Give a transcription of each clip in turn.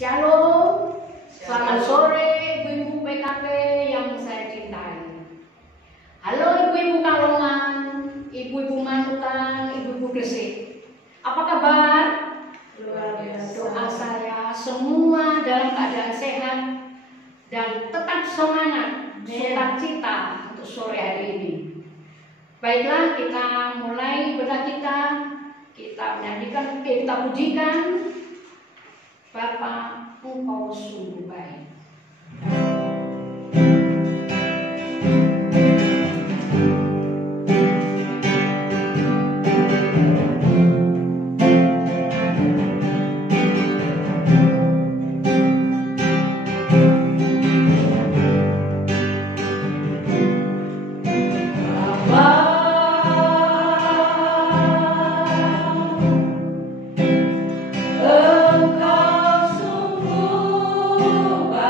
Shalom, selamat sore ibu-ibu PKP yang saya cintai. Halo ibu-ibu Kalongan, ibu-ibu Manukan, ibu-ibu Gresik. Apa kabar? Luar biasa. Doa saya semua dalam keadaan sehat dan tetap semangat, sukacita untuk sore hari ini. Baiklah, kita mulai ibadah kita menyanyikan, kita pujikan. Bapa, Engkau sungguh baik. Engkau sungguh baik.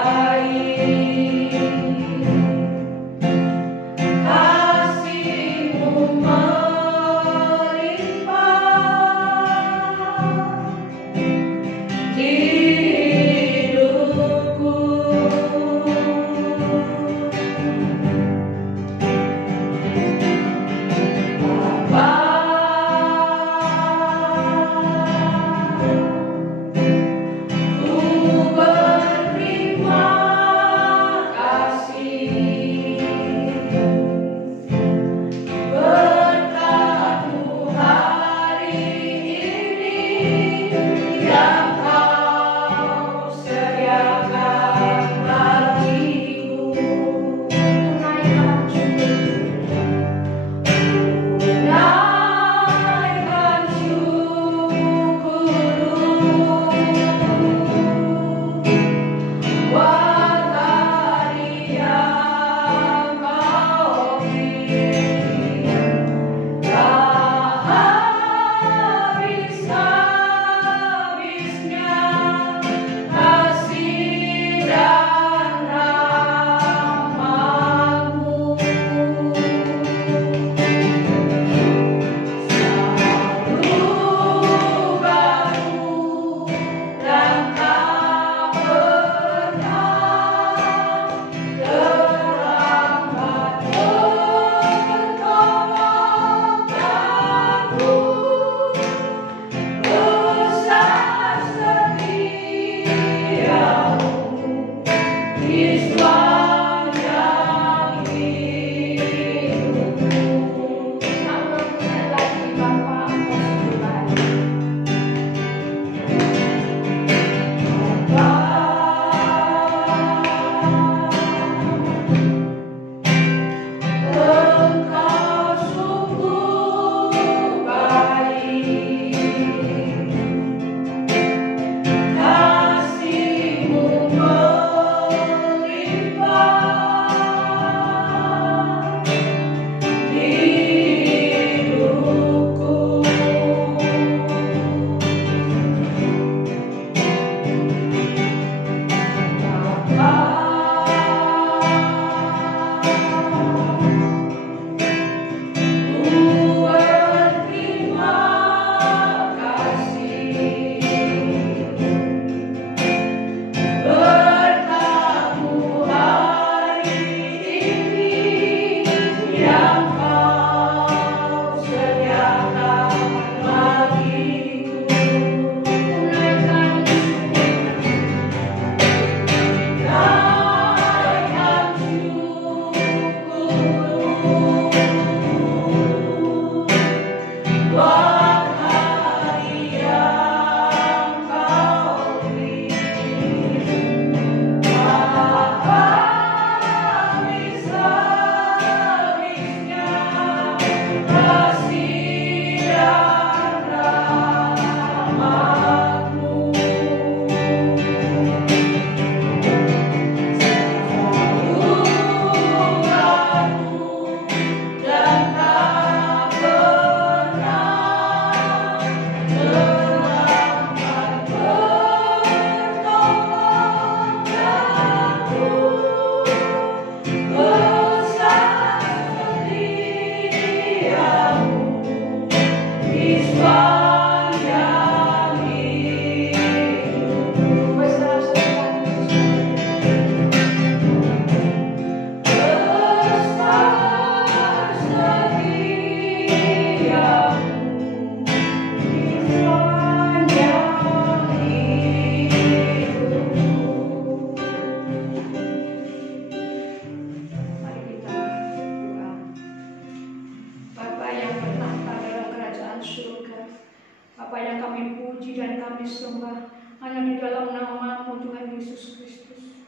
Tuhan disembah. Hanya di dalam nama-Mu Tuhan Yesus Kristus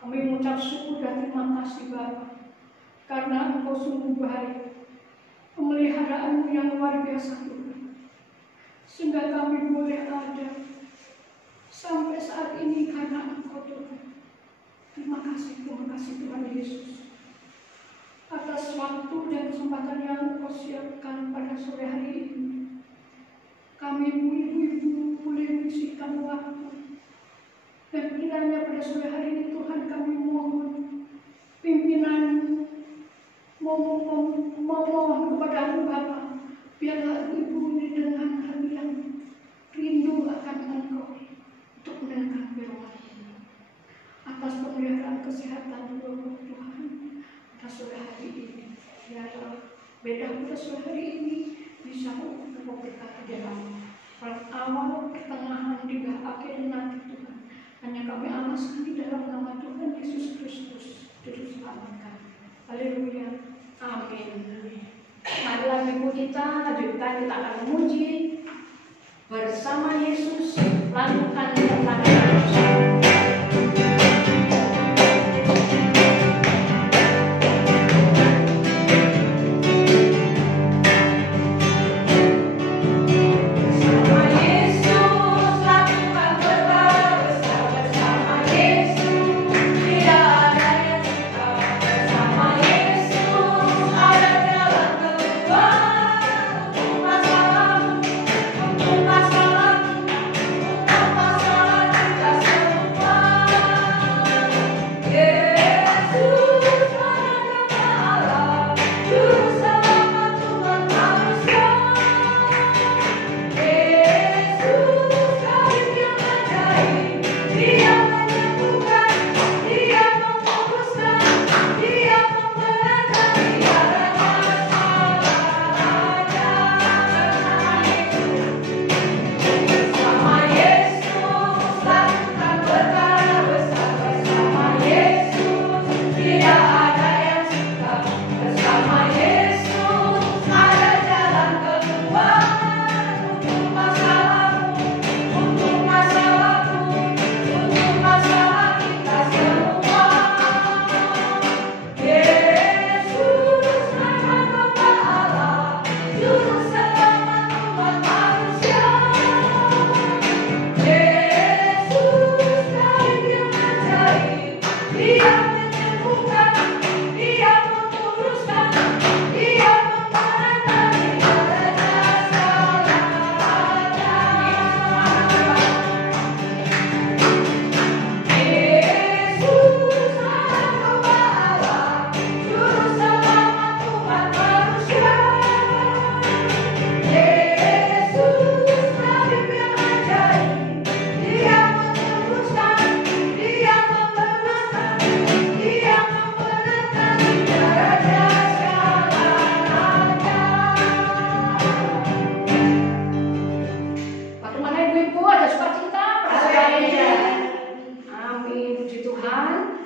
kami mengucap syukur dan terima kasih Bapa, karena Engkau sungguh baik, pemeliharaanmu yang luar biasa Tuhan, sehingga kami boleh ada sampai saat ini karena Engkau Tuhan. Terima kasih Tuhan Yesus atas waktu dan kesempatan yang Engkau siapkan pada sore hari ini. Kami ibu-ibu boleh menyisihkan waktu, dan kiranya pada sore hari ini Tuhan kami mohon pimpinan, mohon kepada-Mu Bapa, biarlah ibu ini dengan hati yang rindu akan Engkau untuk mendengarkan firman-Mu. Atas pemeliharaan kesehatan Tuhan pada sore hari ini, biarlah beda pada sore hari ini bisa Engkau berkati dalam awal, pertengahan, hingga akhir nanti Tuhan. Hanya kami alaskan di dalam nama Tuhan Yesus Kristus, Juru Selamat. Haleluya. Amin. Marilah ibu kita lanjutkan, kita akan memuji bersama Yesus, lakukan pertanda.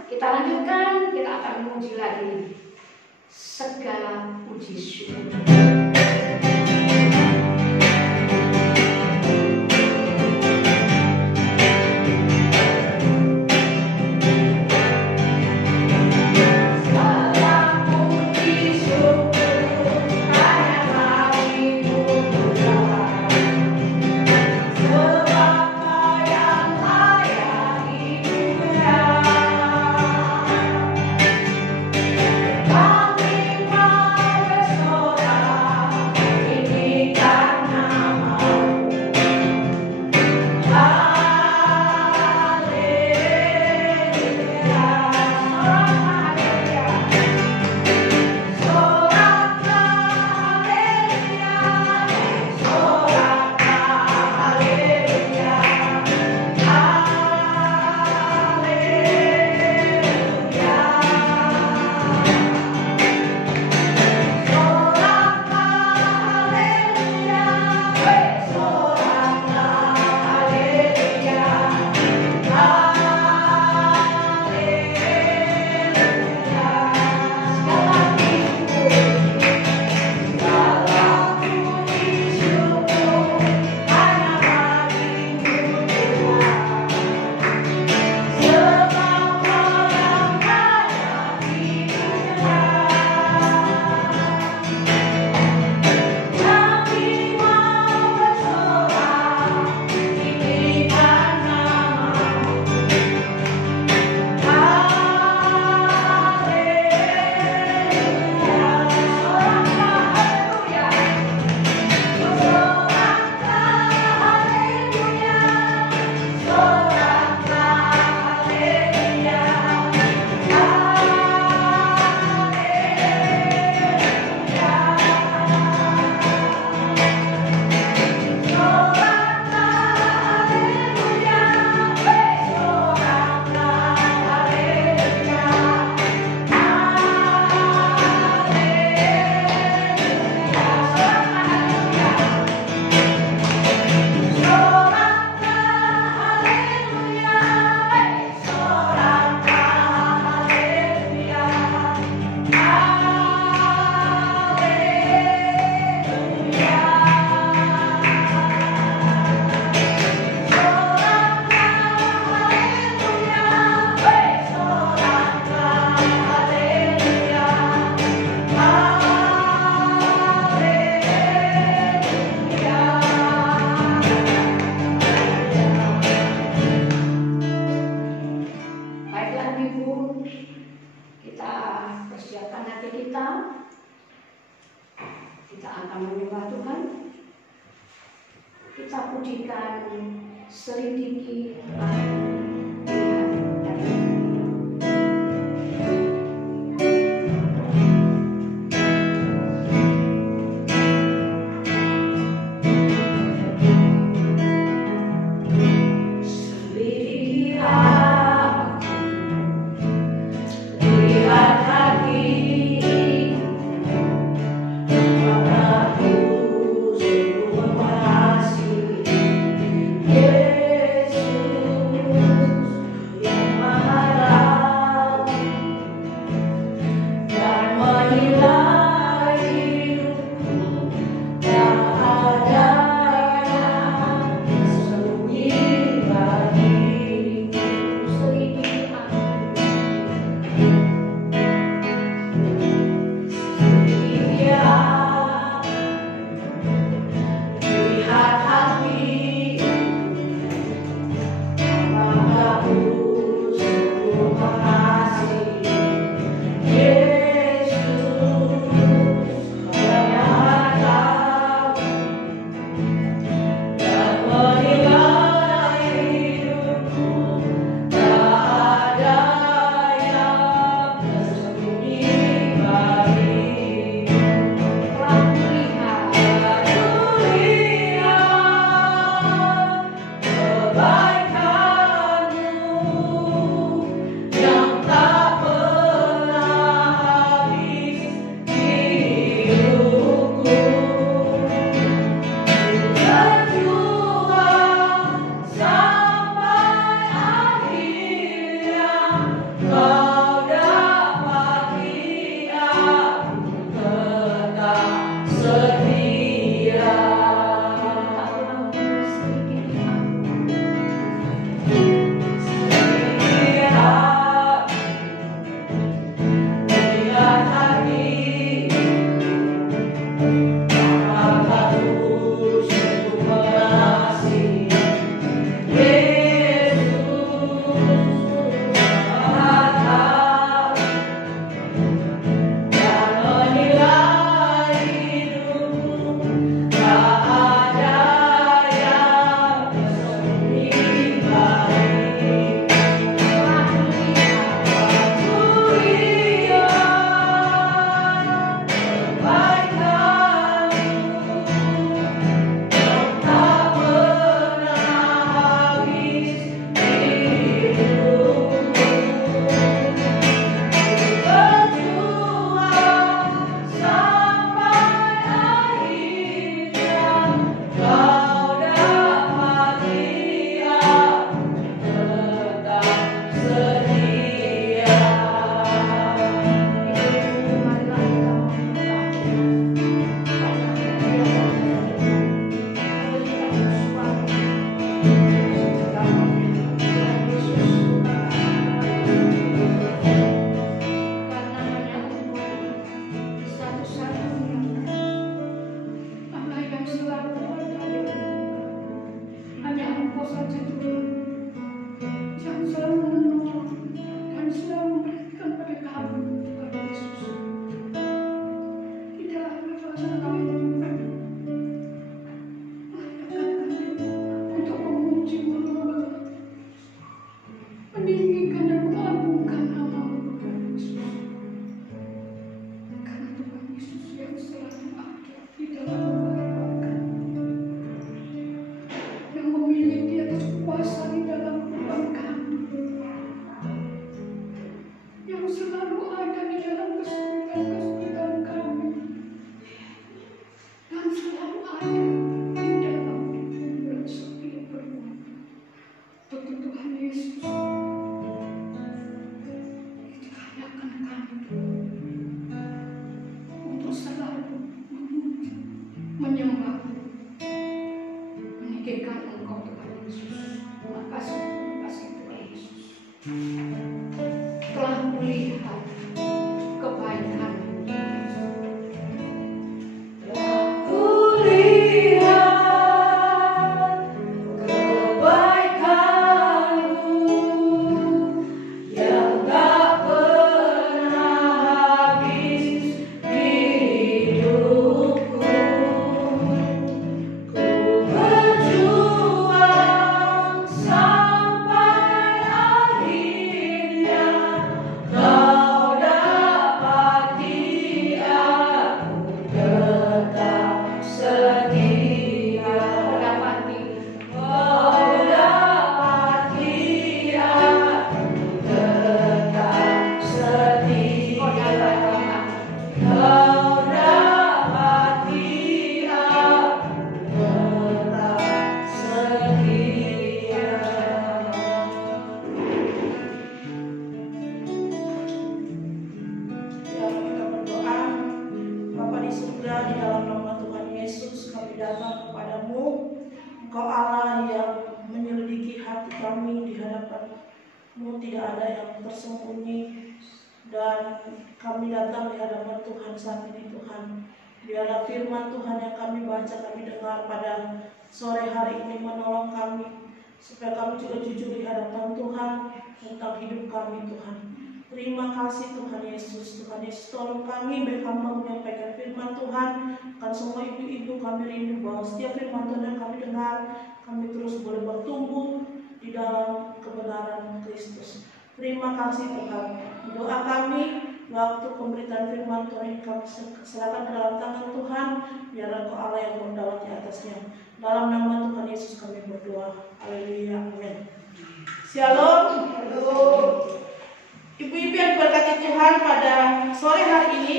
Kita lanjutkan, kita akan memuji lagi. Segala puji syukur. Kami bersorak menyembah Tuhan, kita pujikan selidiki Tuhan dari hadapan-Mu tidak ada yang tersembunyi, dan kami datang di hadapan Tuhan saat ini Tuhan. Biarlah firman Tuhan yang kami baca, kami dengar pada sore hari ini menolong kami, supaya kami juga jujur di hadapan Tuhan tentang hidup kami Tuhan. Terima kasih Tuhan Yesus. Tuhan Yesus tolong kami baik hamba menyampaikan firman Tuhan. Kan semua ibu-ibu kami rindu bahwa setiap firman Tuhan yang kami dengar, kami terus boleh bertumbuh di dalam kebenaran Kristus. Terima kasih Tuhan. Doa kami waktu pemberitaan firman Tuhan ini kami serahkan ke dalam tangan Tuhan. Biarlah Engkau Allah yang berdaulat di atasnya. Dalam nama Tuhan Yesus kami berdoa. Haleluya. Amin. Shalom. Ibu-ibu yang diberkati Tuhan, pada sore hari ini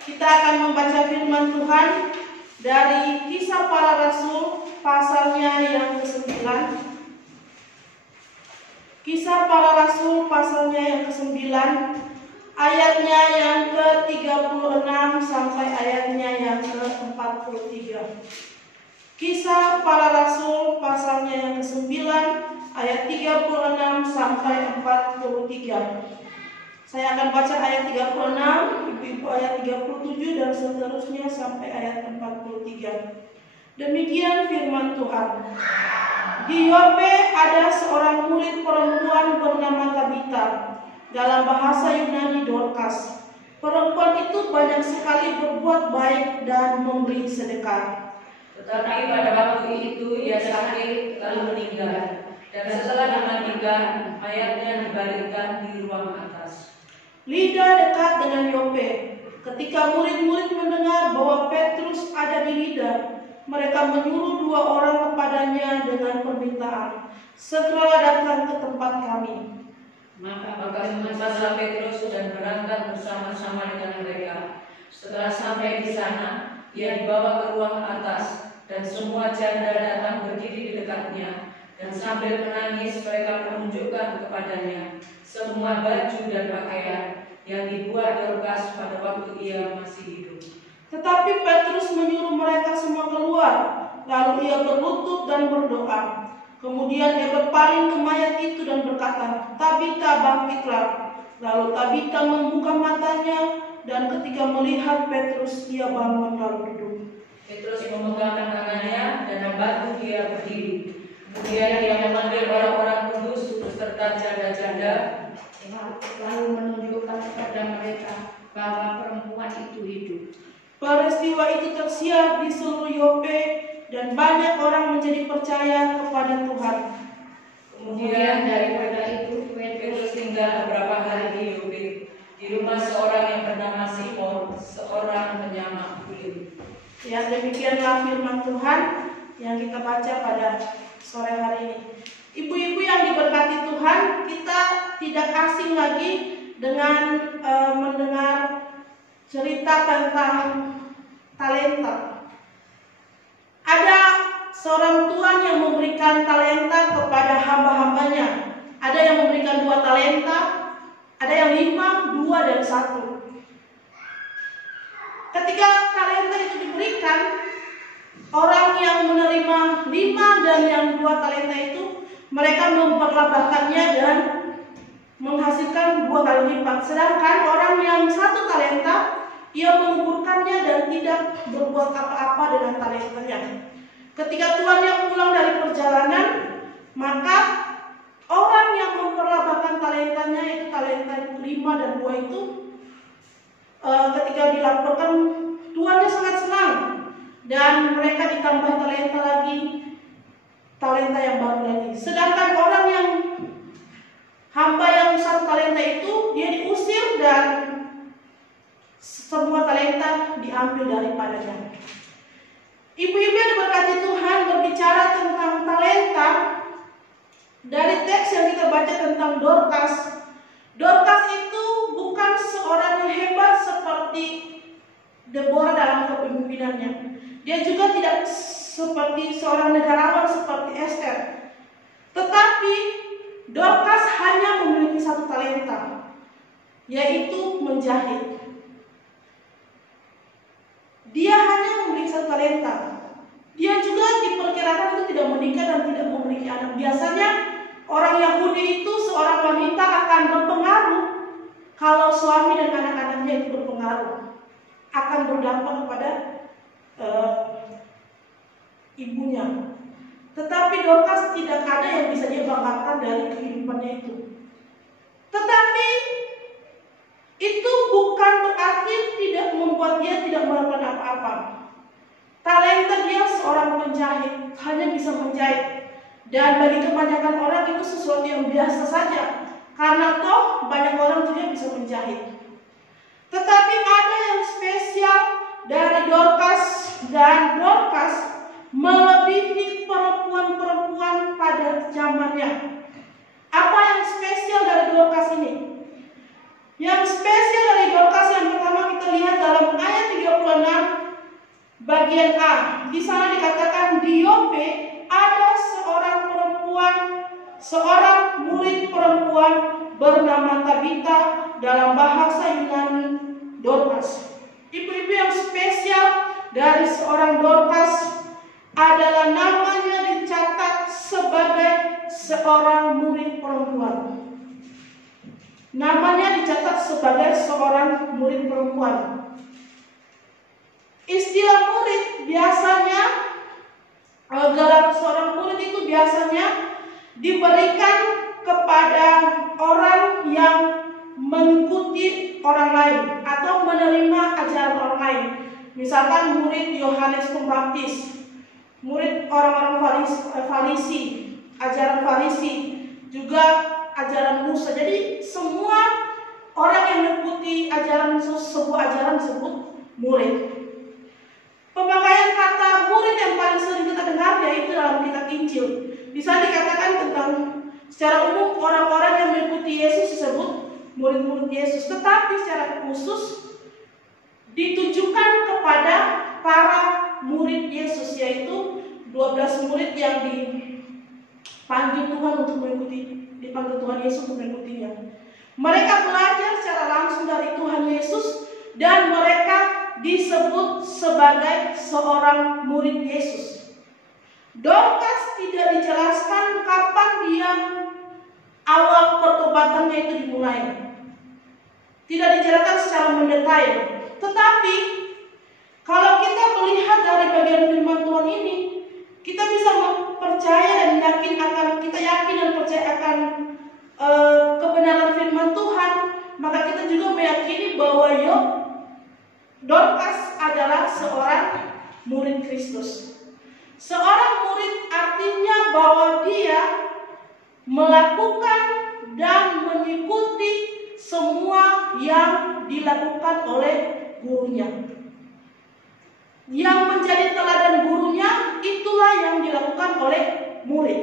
kita akan membaca firman Tuhan dari Kisah Para Rasul pasalnya yang ke-9. Kisah Para Rasul pasalnya yang ke-9, ayatnya yang ke-36 sampai ayatnya yang ke-43. Kisah Para Rasul pasalnya yang ke-9, ayat 36 sampai 43. Saya akan baca ayat 36, ibu-ibu ayat 37 dan seterusnya sampai ayat 43. Demikian firman Tuhan. Di Yope ada seorang murid perempuan bernama Tabita, dalam bahasa Yunani Dorcas. Perempuan itu banyak sekali berbuat baik dan memberi sedekah. Tetapi pada waktu itu ia sakit lalu meninggal, dan setelah dimandikan mayatnya dibaringkan di ruang atas. Lida dekat dengan Yope. Ketika murid-murid mendengar bahwa Petrus ada di Lida, mereka menyuruh 2 orang kepadanya dengan permintaan, "Segeralah datang ke tempat kami." Maka memasuklah Petrus dan berangkat bersama-sama dengan mereka. Setelah sampai di sana, ia dibawa ke ruang atas, dan semua janda datang berdiri di dekatnya, dan sambil menangis mereka menunjukkan kepadanya semua baju dan pakaian yang dibuat Dorcas pada waktu ia masih hidup. Tetapi Petrus menyuruh mereka semua keluar, lalu ia berlutut dan berdoa. Kemudian ia berpaling ke mayat itu dan berkata, "Tabita, bangkitlah." Lalu Tabita membuka matanya, dan ketika melihat Petrus, ia bangun lalu duduk. Petrus memegangkan tangannya dan membantu dia berdiri. Kemudian dia memanggil orang-orang kudus beserta janda-janda, lalu menunjukkan kepada mereka bahwa perempuan itu hidup. Peristiwa itu tersiar di seluruh Yope, dan banyak orang menjadi percaya kepada Tuhan. Kemudian daripada itu Petrus tinggal beberapa hari di Yope, di rumah seorang yang bernama Simon, seorang penyamak kulit. Ya, demikianlah firman Tuhan yang kita baca pada sore hari ini. Ibu-ibu yang diberkati Tuhan, kita tidak asing lagi dengan mendengar cerita tentang talenta. Ada seorang tuan yang memberikan talenta kepada hamba-hambanya. Ada yang memberikan 2 talenta, ada yang 5, 2 dan 1. Ketika talenta itu diberikan, orang yang menerima 5 dan yang 2 talenta itu, mereka memperlambahkannya dan menghasilkan 2 kali lipat. Sedangkan orang yang 1 talenta, ia menguburkannya dan tidak berbuat apa-apa dengan talentanya. Ketika tuannya pulang dari perjalanan, maka orang yang memperlambahkan talentanya, itu talenta 5 dan 2 itu, ketika dilaporkan, tuannya sangat senang, dan mereka ditambah talenta lagi, talenta yang baru lagi. Sedangkan orang yang hamba yang 1 talenta itu, dia diusir dan semua talenta diambil daripadanya. Ibu-ibu yang diberkati Tuhan, berbicara tentang talenta, dari teks yang kita baca tentang Dorcas. Dorcas itu bukan seorang yang hebat seperti Deborah dalam kepemimpinannya. Dia juga tidak seperti seorang negarawan seperti Esther. Tetapi Dorcas hanya memiliki 1 talenta, yaitu menjahit. Dia hanya memiliki 1 talenta. Dia juga diperkirakan itu tidak menikah dan tidak memiliki anak. Biasanya orang Yahudi akan berdampak kepada ibunya. Tetapi Dorcas tidak ada yang bisa dia banggakan dari kehidupannya itu. Tetapi itu bukan berarti tidak membuat dia tidak melakukan apa-apa. Talenta dia seorang penjahit, hanya bisa menjahit. Dan bagi kebanyakan orang itu sesuatu yang biasa saja, karena toh banyak orang juga bisa menjahit. Tetapi ada yang spesial dari Dorcas, dan Dorcas melebihi perempuan-perempuan pada zamannya. Apa yang spesial dari Dorcas ini? Yang spesial dari Dorcas yang pertama kita lihat dalam ayat 36 bagian A. Di sana dikatakan di Yope ada seorang murid perempuan bernama Tabita, dalam bahasa Yunani Dorcas. Ibu-ibu yang spesial dari seorang Dorcas adalah namanya dicatat sebagai seorang murid perempuan. Namanya dicatat sebagai seorang murid perempuan. Istilah murid biasanya, gelar seorang murid itu biasanya diberikan kepada orang yang mengikuti orang lain atau menerima ajaran orang lain. Misalkan murid Yohanes Pembaptis, murid orang-orang Farisi, ajaran Farisi, juga ajaran Musa. Jadi semua orang yang mengikuti ajaran sebuah ajaran disebut murid. Pemakaian kata murid yang paling sering kita dengar yaitu dalam kitab Injil. Di sana dikatakan tentang secara umum orang-orang yang mengikuti Yesus disebut murid-murid Yesus, tetapi secara khusus ditujukan kepada para murid Yesus, yaitu 12 murid yang dipanggil Tuhan untuk dipanggil Tuhan Yesus untuk mengikutinya. Mereka belajar secara langsung dari Tuhan Yesus dan mereka disebut sebagai seorang murid Yesus. Dorcas tidak dijelaskan kapan dia awal pertobatannya itu dimulai. Tidak dijelaskan secara mendetail. Tetapi kalau kita melihat dari bagian firman Tuhan ini, kita bisa percaya dan kita yakin dan percaya akan kebenaran firman Tuhan. Maka kita juga meyakini bahwa Dorcas adalah seorang murid Kristus. Seorang murid artinya bahwa dia melakukan dan mengikuti semua yang dilakukan oleh gurunya. Yang menjadi teladan gurunya, itulah yang dilakukan oleh murid.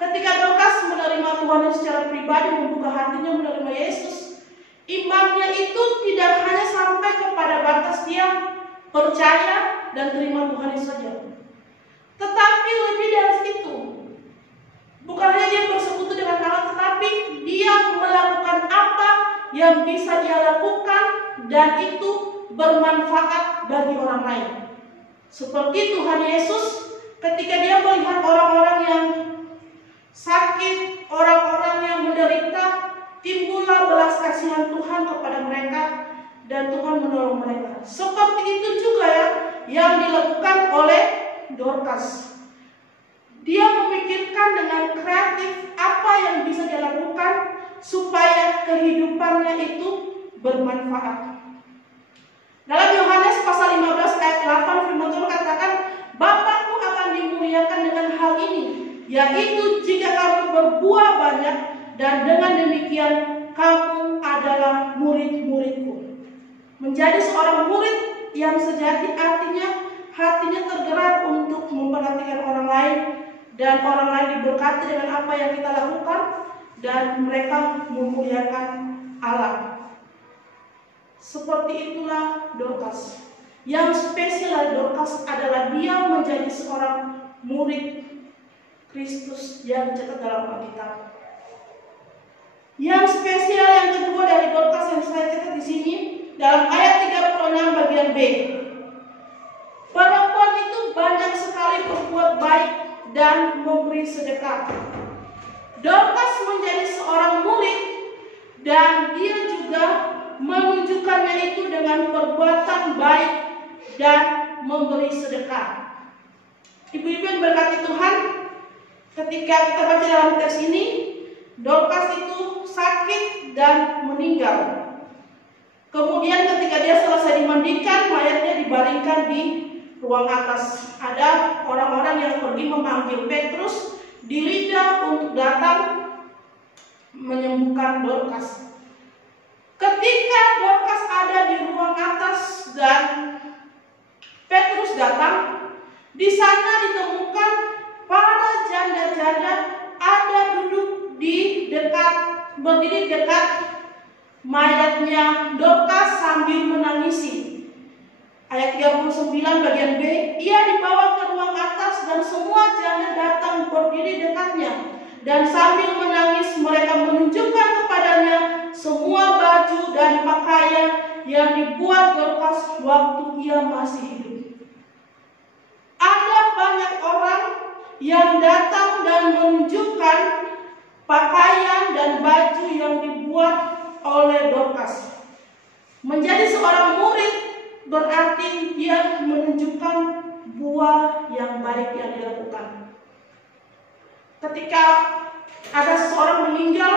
Ketika Dorcas menerima Tuhan secara pribadi, membuka hatinya menerima Yesus, imannya itu tidak hanya sampai kepada batas dia percaya dan terima Tuhan saja, tetapi lebih dari itu. Bukan hanya dia bersekutu dengan Allah, tetapi dia melakukan apa yang bisa dia lakukan dan itu bermanfaat bagi orang lain. Seperti Tuhan Yesus ketika dia melihat orang-orang yang sakit, orang-orang yang menderita, timbullah belas kasihan Tuhan kepada mereka dan Tuhan menolong mereka. Seperti itu juga yang dilakukan oleh Dorcas. Dia memikirkan dengan kreatif apa yang bisa dia lakukan supaya kehidupannya itu bermanfaat. Dalam Yohanes pasal 15 ayat 8 firman Tuhan katakan, Bapakku akan dimuliakan dengan hal ini, yaitu jika kamu berbuah banyak, dan dengan demikian kamu adalah murid-muridku. Menjadi seorang murid yang sejati artinya hatinya tergerak untuk memperhatikan orang lain, dan orang lain diberkati dengan apa yang kita lakukan, dan mereka memuliakan Allah. Seperti itulah Dorcas. Yang spesial dari Dorcas adalah dia menjadi seorang murid Kristus yang dicatat dalam Alkitab. Yang spesial yang kedua dari Dorcas yang saya catat di sini dalam ayat 36 bagian B. Perempuan itu banyak sekali berbuat baik dan memberi sedekah. Dorcas menjadi seorang murid dan dia juga menunjukkannya itu dengan perbuatan baik dan memberi sedekah. Ibu-ibu yang berkati Tuhan, ketika kita baca dalam teks ini, Dorcas itu sakit dan meninggal. Kemudian ketika dia selesai dimandikan, mayatnya dibaringkan di ruang atas. Ada orang-orang yang pergi memanggil Petrus di Lida untuk datang menyembuhkan Dorcas. Ketika Dorcas ada di ruang atas dan Petrus datang, di sana ditemukan para janda-janda ada duduk berdiri dekat mayatnya Dorcas sambil menangisi. Ayat 39 bagian B, ia dibawa ke ruang atas dan semua janda datang berdiri dekatnya. Dan sambil menangis mereka menunjukkan kepadanya semua baju dan pakaian yang dibuat Dorcas waktu ia masih hidup. Ada banyak orang yang datang dan menunjukkan pakaian dan baju yang dibuat oleh Dorcas. Menjadi seorang murid berarti dia menunjukkan buah yang baik yang dilakukan. Ketika ada seseorang meninggal,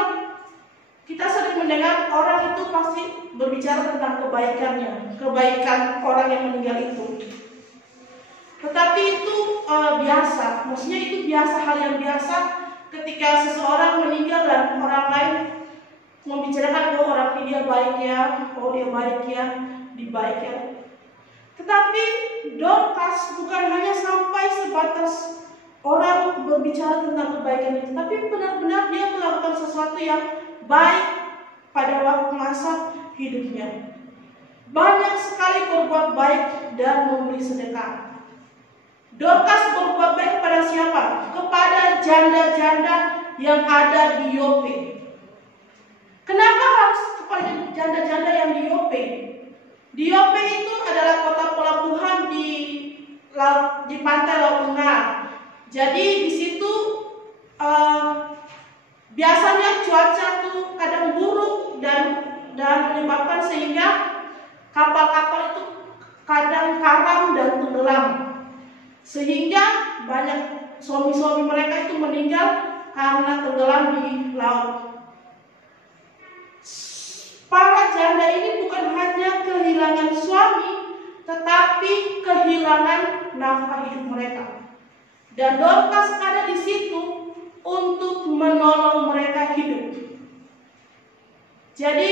kita sering mendengar orang itu pasti berbicara tentang kebaikannya, kebaikan orang yang meninggal itu. Tetapi itu biasa, maksudnya itu biasa, hal yang biasa ketika seseorang meninggal dan orang lain membicarakan, oh orang ini dia baik ya, oh dia baik ya, dibaik ya. Tetapi Dorcas bukan hanya sampai sebatas orang berbicara tentang kebaikan itu, tapi benar-benar dia melakukan sesuatu yang baik pada waktu masa hidupnya. Banyak sekali berbuat baik dan memberi sedekah. Dorcas berbuat baik kepada siapa? Kepada janda-janda yang ada di Yope. Kenapa harus kepada janda-janda yang di Yope? Di Yope itu adalah kota pelabuhan di pantai Laut Tengah. Jadi di situ biasanya cuaca tuh kadang buruk dan menyebabkan sehingga kapal-kapal itu kadang karam dan tenggelam. Sehingga banyak suami-suami mereka itu meninggal karena tenggelam di laut. Para janda ini bukan hanya kehilangan suami, tetapi kehilangan nafkah hidup mereka. Dan Dorcas ada di situ untuk menolong mereka hidup. Jadi,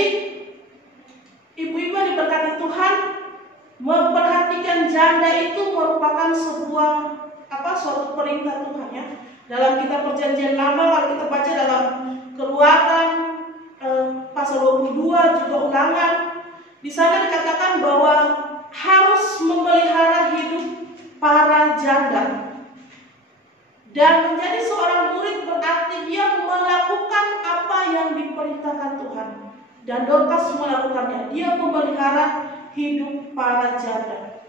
ibu-ibu yang diberkati Tuhan, memperhatikan janda itu merupakan suatu perintah Tuhan ya. Dalam kitab Perjanjian Lama, kalau kita baca dalam Keluaran pasal 22 juga Ulangan, di sana dikatakan bahwa harus memelihara hidup para janda. Dan menjadi seorang murid berarti dia melakukan apa yang diperintahkan Tuhan. Dan Dorcas melakukannya. Dia memelihara hidup para janda.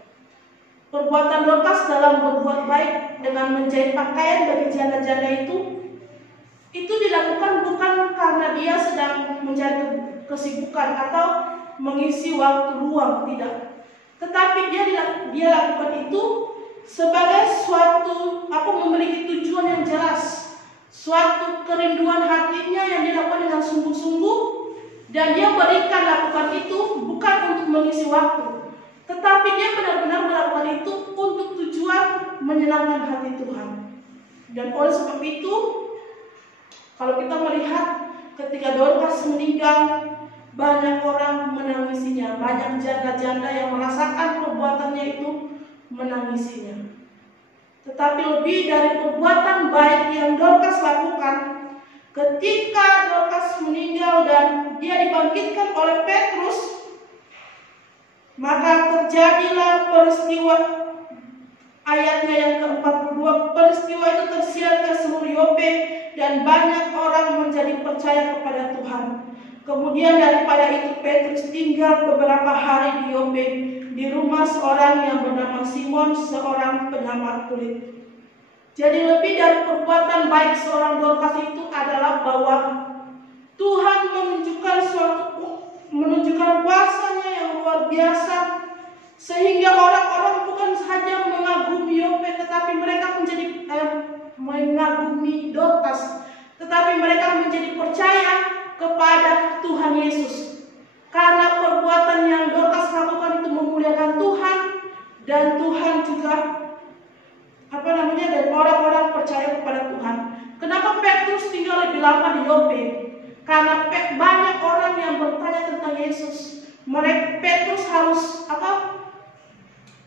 Perbuatan Dorcas dalam berbuat baik dengan menjahit pakaian bagi janda-janda itu dilakukan bukan karena dia sedang mencari kesibukan atau mengisi waktu luang, tidak. Tetapi dia lakukan itu sebagai suatu memiliki tujuan yang jelas, suatu kerinduan hatinya yang dilakukan dengan sungguh-sungguh, dan dia berikan lakukan itu bukan untuk mengisi waktu, tetapi dia benar-benar melakukan itu untuk tujuan menyenangkan hati Tuhan. Dan oleh sebab itu, kalau kita melihat ketika Dorcas meninggal, banyak orang menangisinya, banyak janda-janda yang merasakan perbuatannya itu menangisinya. Tetapi lebih dari perbuatan baik yang Dorcas lakukan, ketika Dorcas meninggal dan dia dibangkitkan oleh Petrus, maka terjadilah peristiwa, ayatnya yang ke-42, peristiwa itu tersiar ke seluruh Yope dan banyak orang menjadi percaya kepada Tuhan. Kemudian daripada itu Petrus tinggal beberapa hari di Yope, di rumah seorang yang bernama Simon, seorang penyamar kulit. Jadi lebih dari perbuatan baik seorang Dorcas itu adalah bahwa Tuhan menunjukkan kuasa luar biasa, sehingga orang-orang bukan saja mengagumi Yope, tetapi mereka mengagumi Dorcas, tetapi mereka menjadi percaya kepada Tuhan Yesus. Karena perbuatan yang Dorcas lakukan itu memuliakan Tuhan, dan Tuhan juga dan orang-orang percaya kepada Tuhan. Kenapa Petrus tinggal lebih lama di Yope? Karena banyak orang yang bertanya tentang Yesus. Petrus harus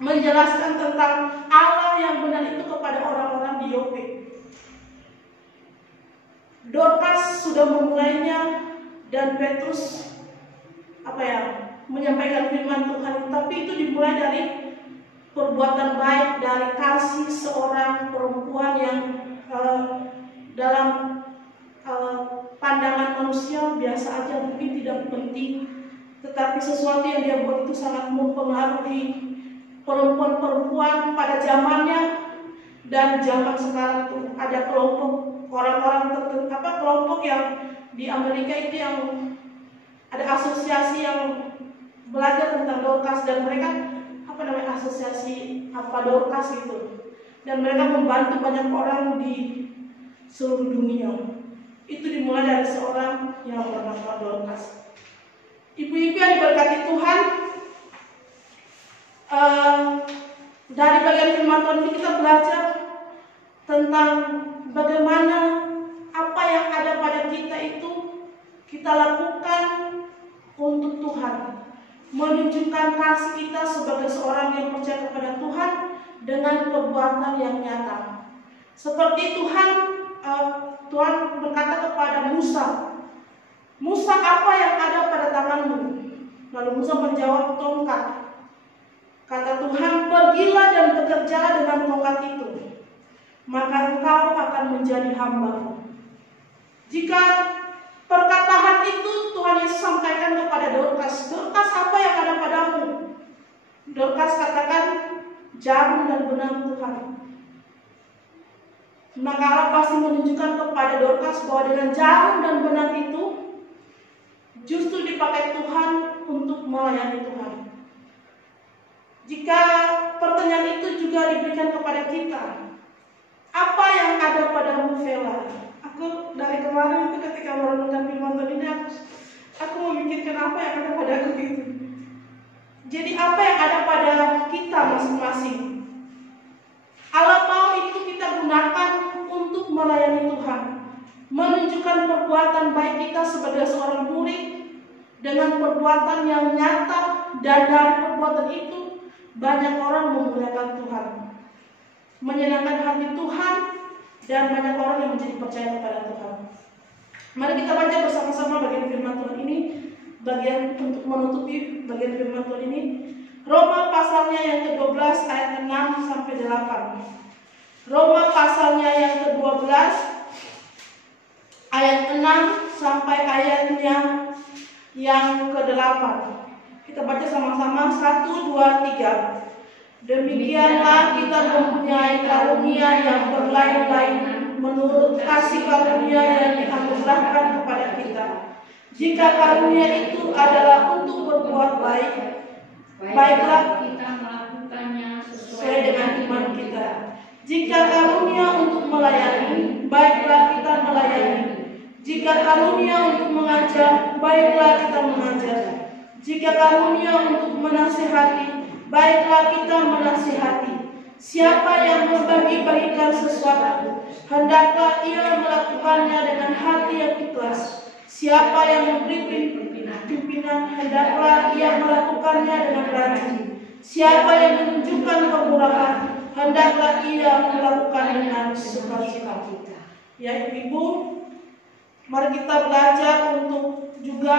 menjelaskan tentang Allah yang benar itu kepada orang-orang di Yope. Dorcas sudah memulainya, dan Petrus menyampaikan firman Tuhan, tapi itu dimulai dari perbuatan baik, dari kasih seorang perempuan yang dalam pandangan manusia biasa aja, mungkin tidak penting, tetapi sesuatu yang dia buat itu sangat mempengaruhi perempuan-perempuan pada zamannya dan zaman sekarang. Itu ada kelompok orang-orang tertentu, kelompok yang di Amerika itu yang ada asosiasi yang belajar tentang Dorcas, dan mereka asosiasi Dorcas itu, dan mereka membantu banyak orang di seluruh dunia. Itu dimulai dari seorang yang bernama Dorcas. Ibu-ibu yang diberkati Tuhan, dari bagian firman Tuhan ini kita belajar tentang bagaimana apa yang ada pada kita itu kita lakukan untuk Tuhan, menunjukkan kasih kita sebagai seorang yang percaya kepada Tuhan dengan perbuatan yang nyata. Seperti Tuhan berkata kepada Musa, "Musa, apa yang ada pada tanganmu?" Lalu Musa menjawab, "Tongkat." Kata Tuhan, "Pergilah dan bekerjalah dengan tongkat itu, maka engkau akan menjadi hamba-Ku." Jika perkataan itu Tuhan Yesus sampaikan kepada Dorcas, "Dorcas, apa yang ada padamu?" Dorcas katakan, "Jarum dan benang Tuhan." Maka Allah pasti menunjukkan kepada Dorcas bahwa dengan jarum dan benang itu justru dipakai Tuhan untuk melayani Tuhan. Jika pertanyaan itu juga diberikan kepada kita, apa yang ada padamu, Vela? Aku dari kemarin itu ketika merenungkan firman Tuhan ini, aku memikirkan apa yang ada padaku gitu. Jadi apa yang ada pada kita masing-masing? Allah mau itu kita gunakan untuk melayani Tuhan, menunjukkan perbuatan baik kita sebagai seorang murid dengan perbuatan yang nyata, dan dari perbuatan itu banyak orang memuliakan Tuhan, menyenangkan hati Tuhan, dan banyak orang yang menjadi percaya kepada Tuhan. Mari kita baca bersama-sama bagian firman Tuhan ini, bagian untuk menutupi bagian firman Tuhan ini. Roma pasalnya yang ke-12 ayat 6 sampai 8. Roma pasalnya yang ke-12 ayat 6 sampai ayatnya yang ke-8. Kita baca sama-sama, 1, 2, 3. Demikianlah kita mempunyai karunia yang berlain-lain menurut kasih karunia yang dianugerahkan kepada kita. Jika karunia itu adalah untuk berbuat baik, baiklah kita melakukannya sesuai dengan iman kita. Jika karunia untuk melayani, baiklah kita melayani. Jika karunia untuk mengajar, baiklah kita mengajar. Jika karunia untuk menasihati, baiklah kita menasihati. Siapa yang membagi-bagikan sesuatu, hendaklah ia melakukannya dengan hati yang ikhlas. Siapa yang memberi pimpinan, hendaklah ia melakukannya dengan rajin. Siapa yang menunjukkan kemurahan, hendaklah ia melakukan dengan sukacita. Ya Ibu, mari kita belajar untuk juga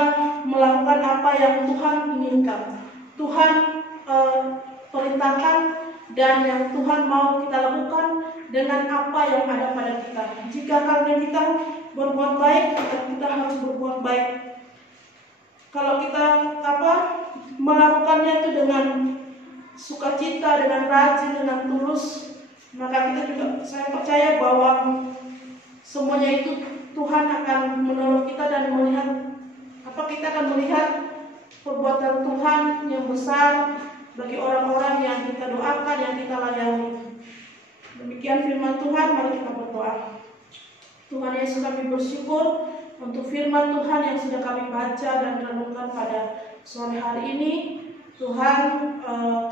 melakukan apa yang Tuhan inginkan, Tuhan perintahkan, dan yang Tuhan mau kita lakukan dengan apa yang ada pada kita. Jika karena kita berbuat baik, kita harus berbuat baik. Kalau kita melakukannya itu dengan sukacita, dengan rajin, dengan tulus, maka kita juga, saya percaya bahwa semuanya itu Tuhan akan menolong kita dan melihat kita akan melihat perbuatan Tuhan yang besar bagi orang-orang yang kita doakan, yang kita layani. Demikian firman Tuhan, mari kita berdoa. Tuhan Yesus, kami bersyukur untuk firman Tuhan yang sudah kami baca dan renungkan pada sore hari ini. Tuhan,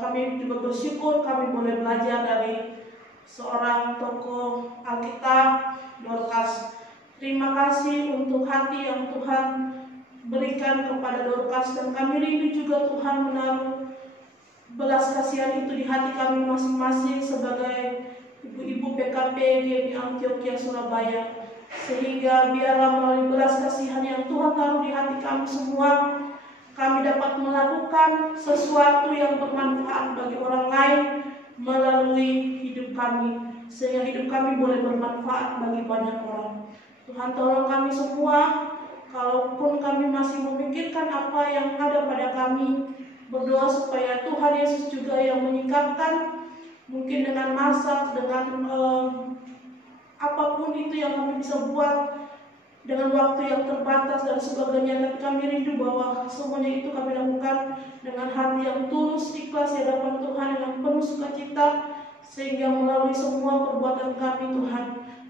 kami juga bersyukur kami boleh belajar dari seorang tokoh Alkitab, Dorcas. Terima kasih untuk hati yang Tuhan berikan kepada Dorcas, dan kami rindu juga Tuhan menaruh belas kasihan itu di hati kami masing-masing sebagai ibu-ibu PKP GMI Antioquia Surabaya, sehingga biarlah melalui belas kasihan yang Tuhan taruh di hati kami semua, kami dapat melakukan sesuatu yang bermanfaat bagi orang lain melalui hidup kami, sehingga hidup kami boleh bermanfaat bagi banyak orang. Tuhan, tolong kami semua, kalaupun kami masih memikirkan apa yang ada pada kami, berdoa supaya Tuhan Yesus juga yang menyingkapkan, mungkin dengan masak, dengan apapun itu yang kami bisa buat dengan waktu yang terbatas dan sebagainya. Tapi kami rindu bahwa semuanya itu kami lakukan dengan hati yang tulus, ikhlas di hadapan Tuhan, dengan penuh sukacita, sehingga melalui semua perbuatan kami, Tuhan,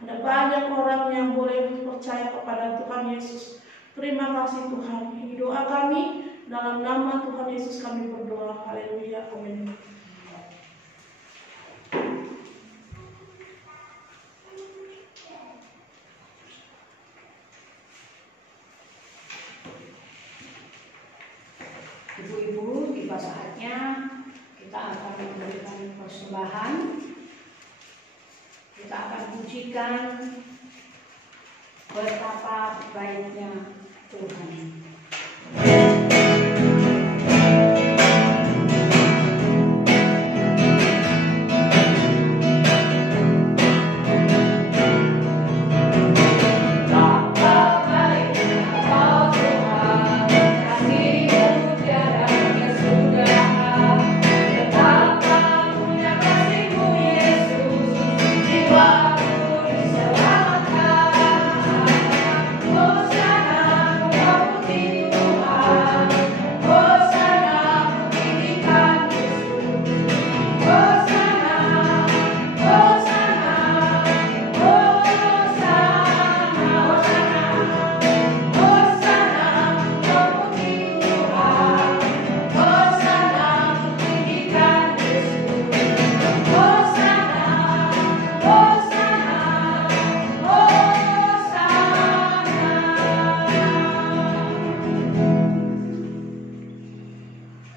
ada banyak orang yang boleh percaya kepada Tuhan Yesus. Terima kasih Tuhan. Ini doa kami, dalam nama Tuhan Yesus kami berdoa. Haleluya, amin. Ibu-ibu, tiba saatnya kita akan memberikan persembahan. Kita akan pujikan betapa baiknya Tuhan.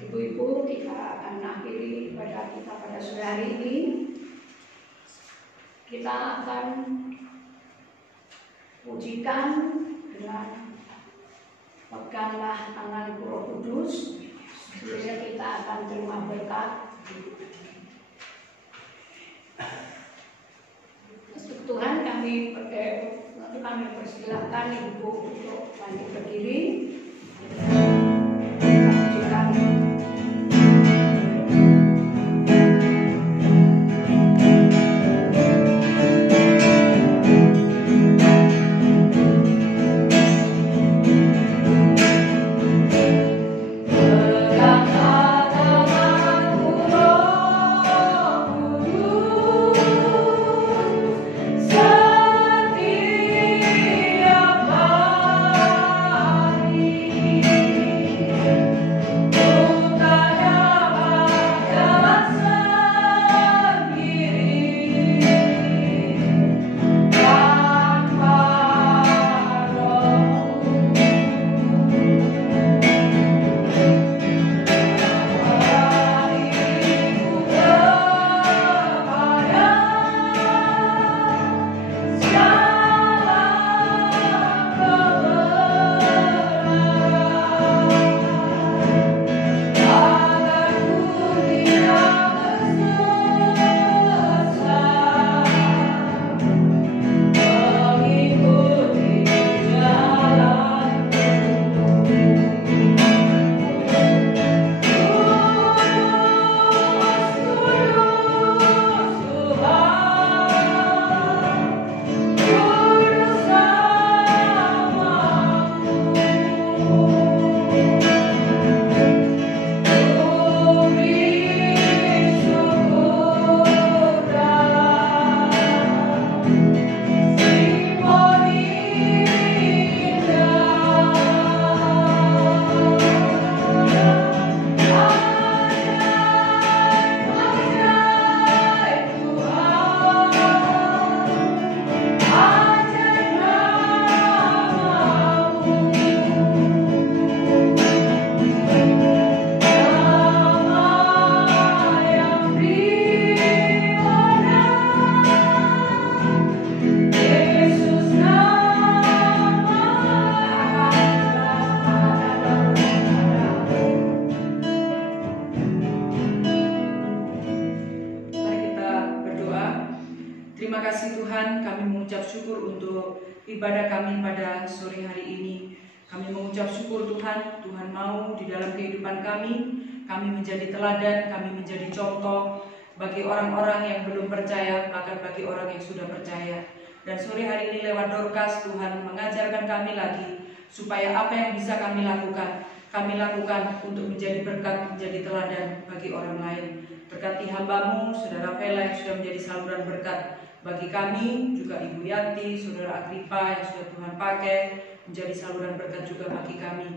Ibu-ibu, kita akan akhiri ibadah kita pada sore hari ini. Kita akan pujikan dengan peganglah tangan Roh Kudus, sehingga kita akan terima berkat. Tuhan, kami persilakan Ibu untuk bangkit berdiri. Setiap hari syukur untuk ibadah kami pada sore hari ini. Kami mengucap syukur Tuhan, Tuhan mau di dalam kehidupan kami menjadi teladan, kami menjadi contoh bagi orang-orang yang belum percaya, bahkan bagi orang yang sudah percaya. Dan sore hari ini lewat Dorcas, Tuhan mengajarkan kami lagi, supaya apa yang bisa kami lakukan untuk menjadi berkat, menjadi teladan bagi orang lain. Berkati hamba-Mu, Saudara Vela yang sudah menjadi saluran berkat bagi kami, juga Ibu Yanti, Saudara Agripa yang sudah Tuhan pakai menjadi saluran berkat juga bagi kami.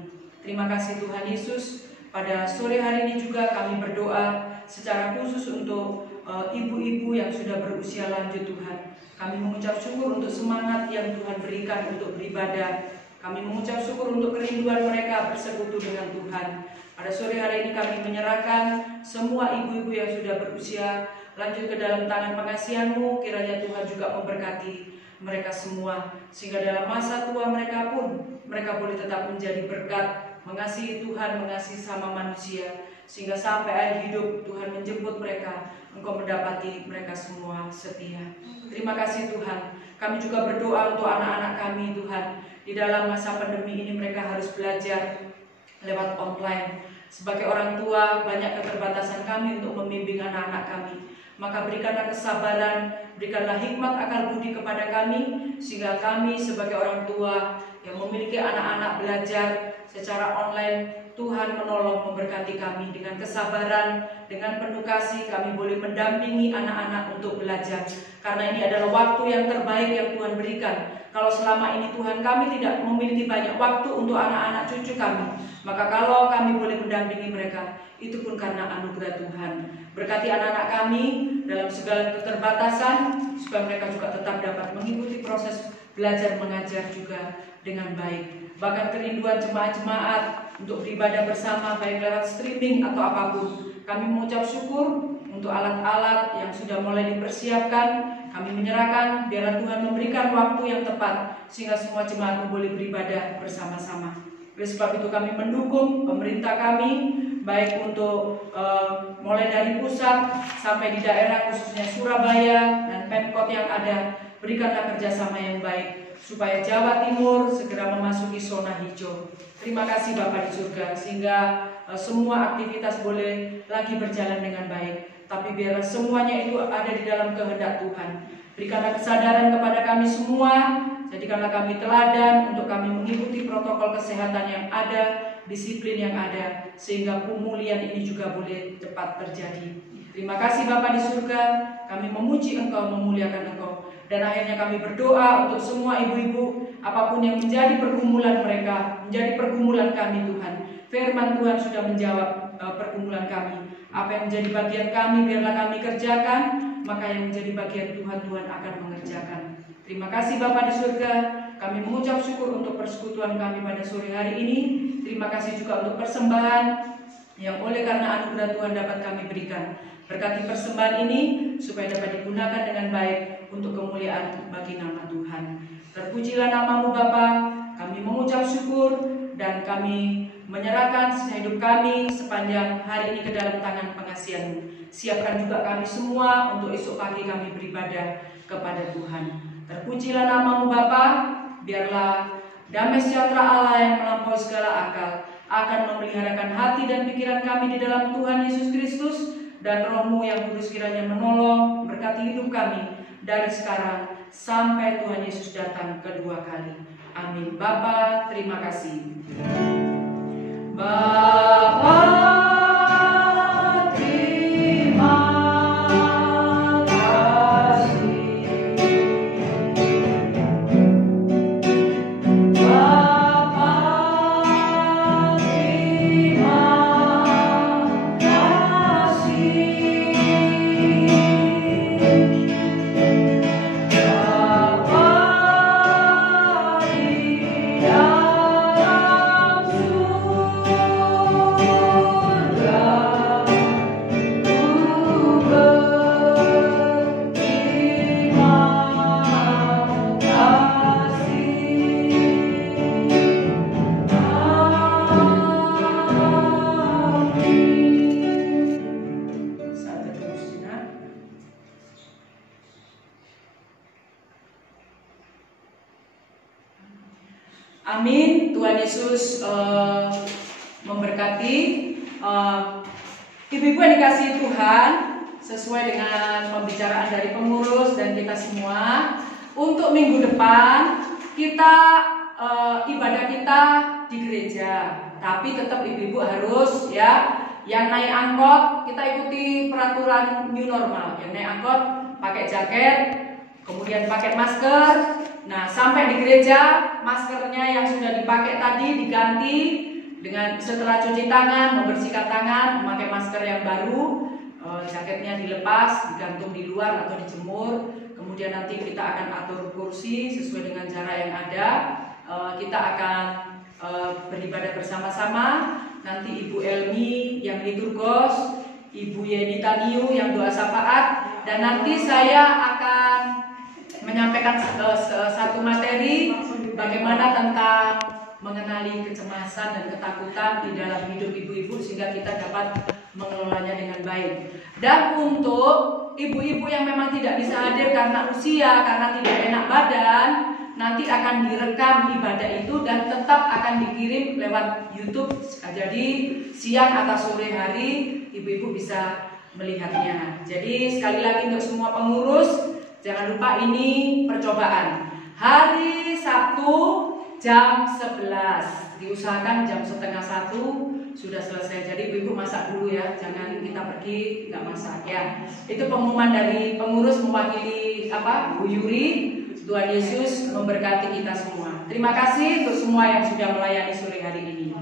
Terima kasih Tuhan Yesus. Pada sore hari ini juga kami berdoa secara khusus untuk ibu-ibu yang sudah berusia lanjut Tuhan. Kami mengucap syukur untuk semangat yang Tuhan berikan untuk beribadah. Kami mengucap syukur untuk kerinduan mereka bersekutu dengan Tuhan. Pada sore hari ini kami menyerahkan semua ibu-ibu yang sudah berusia lanjut ke dalam tangan pengasihan-Mu. Kiranya Tuhan juga memberkati mereka semua, sehingga dalam masa tua mereka pun mereka boleh tetap menjadi berkat, mengasihi Tuhan, mengasihi sama manusia, sehingga sampai akhir hidup Tuhan menjemput mereka, Engkau mendapati mereka semua setia. Terima kasih Tuhan. Kami juga berdoa untuk anak-anak kami Tuhan. Di dalam masa pandemi ini mereka harus belajar lewat online. Sebagai orang tua, banyak keterbatasan kami untuk membimbing anak-anak kami. Maka berikanlah kesabaran, berikanlah hikmat akal budi kepada kami, sehingga kami sebagai orang tua yang memiliki anak-anak belajar secara online, Tuhan menolong memberkati kami dengan kesabaran, dengan penuh kasih kami boleh mendampingi anak-anak untuk belajar. Karena ini adalah waktu yang terbaik yang Tuhan berikan. Kalau selama ini Tuhan kami tidak memiliki banyak waktu untuk anak-anak cucu kami, maka kalau kami boleh mendampingi mereka, itu pun karena anugerah Tuhan. Berkati anak-anak kami dalam segala keterbatasan, supaya mereka juga tetap dapat mengikuti proses belajar mengajar juga dengan baik. Bahkan kerinduan jemaat-jemaat untuk beribadah bersama, baik lewat streaming atau apapun, kami mengucap syukur untuk alat-alat yang sudah mulai dipersiapkan. Kami menyerahkan, biarlah Tuhan memberikan waktu yang tepat, sehingga semua jemaat boleh beribadah bersama-sama. Oleh sebab itu kami mendukung pemerintah kami, baik untuk mulai dari pusat sampai di daerah, khususnya Surabaya dan Pemkot yang ada. Berikanlah kerjasama yang baik, supaya Jawa Timur segera memasuki zona hijau. Terima kasih Bapa di surga, sehingga semua aktivitas boleh lagi berjalan dengan baik. Tapi biarlah semuanya itu ada di dalam kehendak Tuhan. Berikanlah kesadaran kepada kami semua, jadikanlah kami teladan untuk kami mengikuti protokol kesehatan yang ada, disiplin yang ada, sehingga pemulihan ini juga boleh cepat terjadi. Terima kasih Bapa di surga, kami memuji Engkau, memuliakan Engkau. Dan akhirnya kami berdoa untuk semua ibu-ibu, apapun yang menjadi pergumulan mereka, menjadi pergumulan kami Tuhan. Firman Tuhan sudah menjawab pergumulan kami. Apa yang menjadi bagian kami, biarlah kami kerjakan, maka yang menjadi bagian Tuhan, Tuhan akan mengerjakan. Terima kasih Bapa di surga, kami mengucap syukur untuk persekutuan kami pada sore hari ini. Terima kasih juga untuk persembahan yang oleh karena anugerah Tuhan dapat kami berikan. Berkati persembahan ini supaya dapat digunakan dengan baik untuk kemuliaan bagi nama Tuhan. Terpujilah nama-Mu Bapa, kami mengucap syukur dan kami menyerahkan sisa hidup kami sepanjang hari ini ke dalam tangan pengasihan-Mu. Siapkan juga kami semua untuk esok pagi kami beribadah kepada Tuhan. Terpujilah nama-Mu Bapa, biarlah damai sejahtera Allah yang melampaui segala akal akan memeliharakan hati dan pikiran kami di dalam Tuhan Yesus Kristus, dan Roh-Mu yang kudus kiranya menolong, berkati hidup kami dari sekarang sampai Tuhan Yesus datang kedua kali. Amin. Bapa, terima kasih. Bapa, Dalam Tuhan Yesus memberkati. Ibu-ibu yang dikasihi Tuhan, sesuai dengan pembicaraan dari pengurus dan kita semua, untuk minggu depan kita ibadah kita di gereja, tapi tetap ibu-ibu harus ya, yang naik angkot kita ikuti peraturan new normal. Yang naik angkot pakai jaket, kemudian pakai masker. Nah, sampai di gereja maskernya yang sudah dipakai tadi diganti dengan setelah cuci tangan, membersihkan tangan, memakai masker yang baru, jaketnya dilepas, digantung di luar atau dijemur. Kemudian nanti kita akan atur kursi sesuai dengan cara yang ada. Kita akan beribadah bersama-sama. Nanti Ibu Elmi yang liturgos, Ibu Yeni Taniu yang doa syafaat, dan nanti saya akan menyampaikan satu materi bagaimana tentang mengenali kecemasan dan ketakutan di dalam hidup ibu-ibu sehingga kita dapat mengelolanya dengan baik. Dan untuk ibu-ibu yang memang tidak bisa hadir karena usia, karena tidak enak badan, nanti akan direkam ibadah itu dan tetap akan dikirim lewat YouTube. Jadi siang atau sore hari ibu-ibu bisa melihatnya. Jadi sekali lagi untuk semua pengurus, jangan lupa ini percobaan. Hari Sabtu jam 11, diusahakan jam 12:30 sudah selesai. Jadi ibu-ibu masak dulu ya, jangan kita pergi nggak masak ya. Itu pengumuman dari pengurus mewakili Bu Yuri. Tuhan Yesus memberkati kita semua. Terima kasih untuk semua yang sudah melayani sore hari ini.